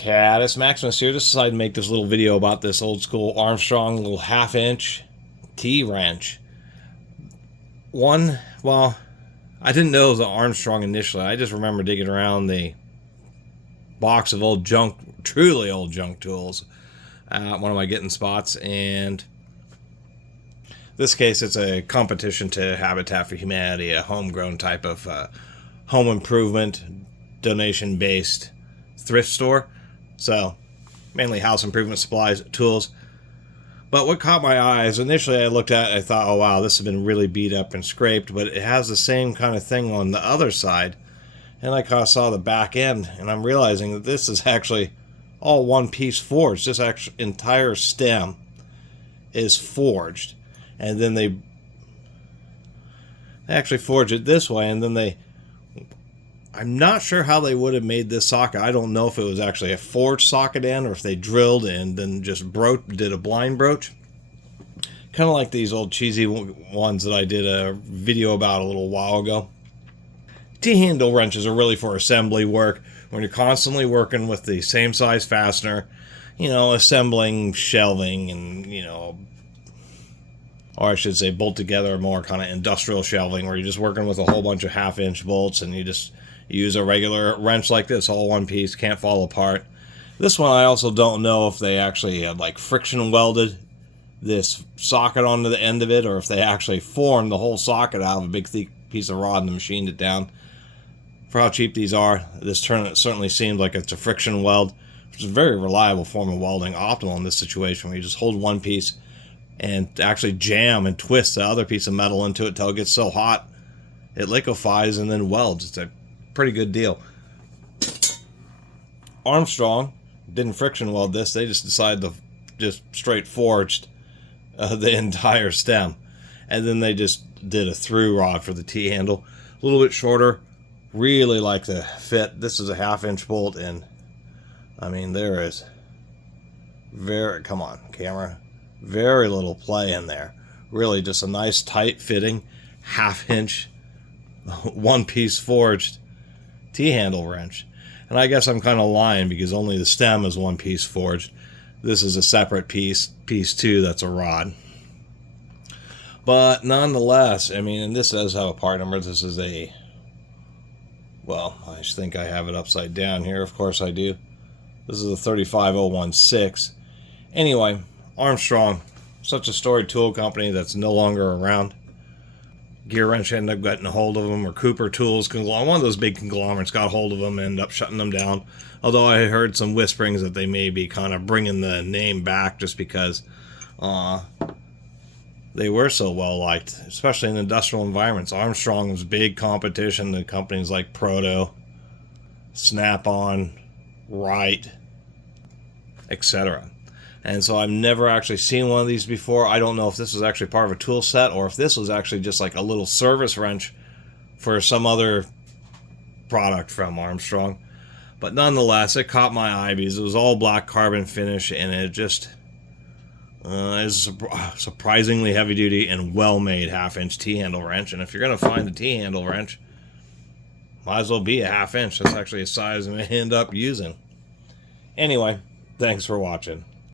Catus, Maximus here. Just decided to make this little video about this old school Armstrong little 1/2-inch T-wrench. Well, I didn't know it was an Armstrong initially. I just remember digging around the box of old junk, truly old junk tools at one of my getting spots, and in this case it's a competition to Habitat for Humanity, a homegrown type of home improvement donation based thrift store. So mainly house improvement supplies, tools. But what caught my eyes, initially I looked at it, I thought, oh wow, this has been really beat up and scraped, but it has the same kind of thing on the other side. And I kind of saw the back end, and I'm realizing that this is actually all one piece forged. This actual entire stem is forged. And then they actually forged it this way, and then I'm not sure how they would have made this socket. I don't know if it was actually a forged socket end or if they drilled and then just did a blind broach. Kind of like these old cheesy ones that I did a video about a little while ago. T-handle wrenches are really for assembly work when you're constantly working with the same size fastener, assembling shelving and, or I should say bolt together more kind of industrial shelving where you're just working with a whole bunch of 1/2-inch bolts and you just use a regular wrench like this, all one piece, can't fall apart. This one I also don't know if they actually had like friction welded this socket onto the end of it or if they actually formed the whole socket out of a big thick piece of rod and machined it down. For how cheap these are, this certainly seems like it's a friction weld, which is a very reliable form of welding, optimal in this situation where you just hold one piece and actually jam and twist the other piece of metal into it till it gets so hot it liquefies and then welds. It's a pretty good deal. Armstrong didn't friction weld this. They just decided to just straight forged the entire stem, and then they just did a through rod for the T-handle, a little bit shorter. Really like the fit. This is a 1/2-inch bolt, and I mean there is come on camera, very little play in there. Really just a nice tight fitting 1/2-inch one piece forged T-handle wrench. And I guess I'm kind of lying because only the stem is one piece forged. This is a separate piece 2 that's a rod. But nonetheless, I mean, and this does have a part number. This is a, well, I think I have it upside down here. Of course I do. This is a 35016. Anyway, Armstrong, such a storied tool company that's no longer around. Gear Wrench ended up getting a hold of them, or Cooper Tools, one of those big conglomerates got a hold of them and ended up shutting them down. Although I heard some whisperings that they may be kind of bringing the name back just because they were so well liked, especially in industrial environments. Armstrong was big competition to companies like Proto, Snap-on, Wright, etc. And so I've never actually seen one of these before. I don't know if this was actually part of a tool set or if this was actually just like a little service wrench for some other product from Armstrong. But nonetheless, it caught my eye because it was all black carbon finish, and it just is surprisingly heavy duty and well made 1/2-inch T-handle wrench. And if you're going to find a T-handle wrench, might as well be a 1/2-inch. That's actually a size I may end up using. Anyway, thanks for watching.